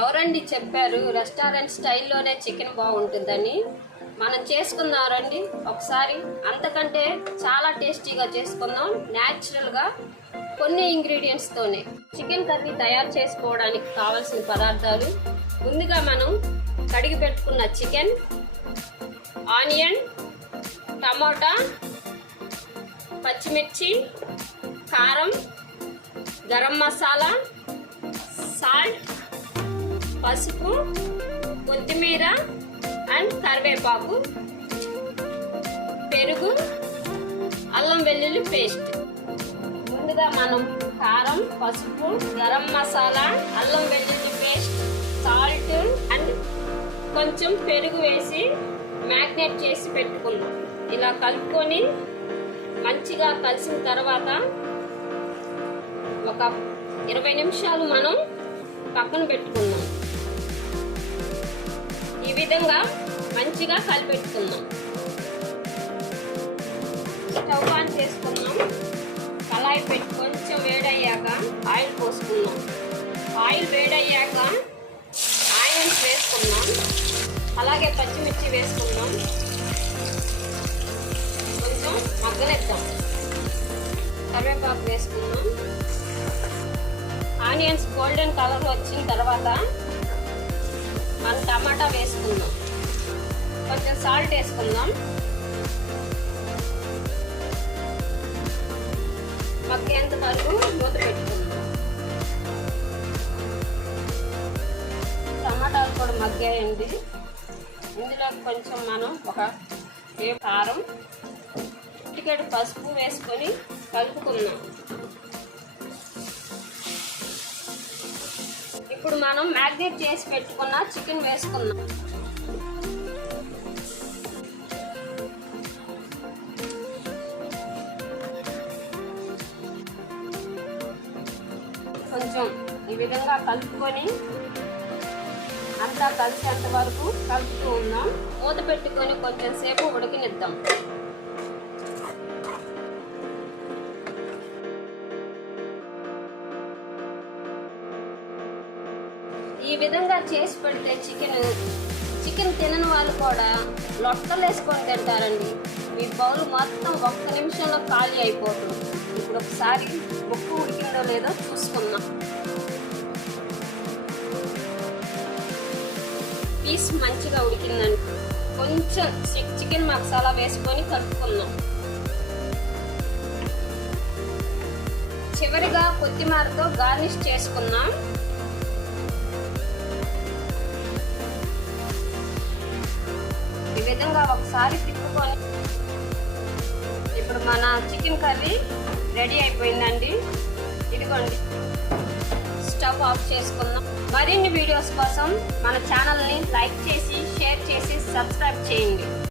ఎవరండి చెప్పారు restaurant స్టైల్లోనే chicken బాగుంటుందని? మనం చేసుకుందాం రండి ఒకసారి. అంతకంటే చాలా టేస్టీగా చేసుకుందాం న్యాచురల్గా కొన్ని ఇంగ్రీడియంట్స్తోనే. చికెన్ కర్రీ తయారు చేసుకోవడానికి కావాల్సిన పదార్థాలు: ముందుగా మనం కడిగి పెట్టుకున్న చికెన్, ఆనియన్, టమోటా, పచ్చిమిర్చి, కారం, గరం మసాలా, సాల్ట్, పసుపు, కొత్తిమీర అండ్ కరివేపాకు, పెరుగు, అల్లం వెల్లుల్లి పేస్ట్. ముందుగా మనం కారం, పసుపు, గరం మసాలా, అల్లం వెల్లుల్లి పేస్ట్, సాల్ట్ అండ్ కొంచెం పెరుగు వేసి మ్యాగ్నేట్ చేసి పెట్టుకున్నాం. ఇలా కలుపుకొని మంచిగా కలిసిన తర్వాత ఒక 20 నిమిషాలు మనం పక్కన పెట్టుకుందాం. ఈ విధంగా మంచిగా కలిపెట్టుకుందాం. స్టవ్ ఆన్ చేసుకుందాం. కళాయి పెట్టి కొంచెం వేడయ్యాక ఆయిల్ పోసుకుందాం. ఆయిల్ వేడయ్యాక ఆనియన్స్ వేసుకుందాం. అలాగే పచ్చిమిర్చి వేసుకుందాం. కొంచెం మగ్గనిద్దాం. కరివేపాకు వేసుకుందాం. ఆనియన్స్ గోల్డెన్ కలర్ వచ్చిన తర్వాత మనం టమాటా వేసుకుందాం. కొంచెం సాల్ట్ వేసుకుందాం. మగ్గేంత వరకు మూత పెట్టుకుందాం. టమాటాలు కూడా మగ్గాయండి. ఇందులో కొంచెం మనం ఒక కారం, చిటికెడు పసుపు వేసుకొని కలుపుకుందాం. ఇప్పుడు మనం మ్యాగ్నేట్ చేసి పెట్టుకున్న చికెన్ వేసుకుందాం. కొంచెం ఈ విధంగా కలుపుకొని అంతా కలిసేంత వరకు కలుపుతూ ఉన్నాం. మూత పెట్టుకొని కొంచెం సేపు ఉడికినిద్దాం. ఈ విధంగా చేసి పెడితే చికెన్ తినని వాళ్ళు కూడా లొట్టలు వేసుకొని తింటారండి. మీ బౌల్ మొత్తం 1 నిమిషంలో ఖాళీ అయిపోతుంది. ఇప్పుడు ఒకసారి ముక్క ఉడికిందో లేదో చూసుకుందాం. పీస్ మంచిగా ఉడికిందండి. కొంచెం చికెన్ మసాలా వేసుకొని కలుపుకుందాం. చివరిగా కొత్తిమీరతో గార్నిష్ చేసుకుందాం. ఈ విధంగా ఒకసారి తిప్పుకొని ఇప్పుడు మన చికెన్ కర్రీ రెడీ అయిపోయిందండి. ఇదిగోండి, స్టవ్ ఆఫ్ చేసుకుందాం. మరిన్ని వీడియోస్ కోసం మన ఛానల్ని లైక్ చేసి, షేర్ చేసి, సబ్స్క్రైబ్ చేయండి.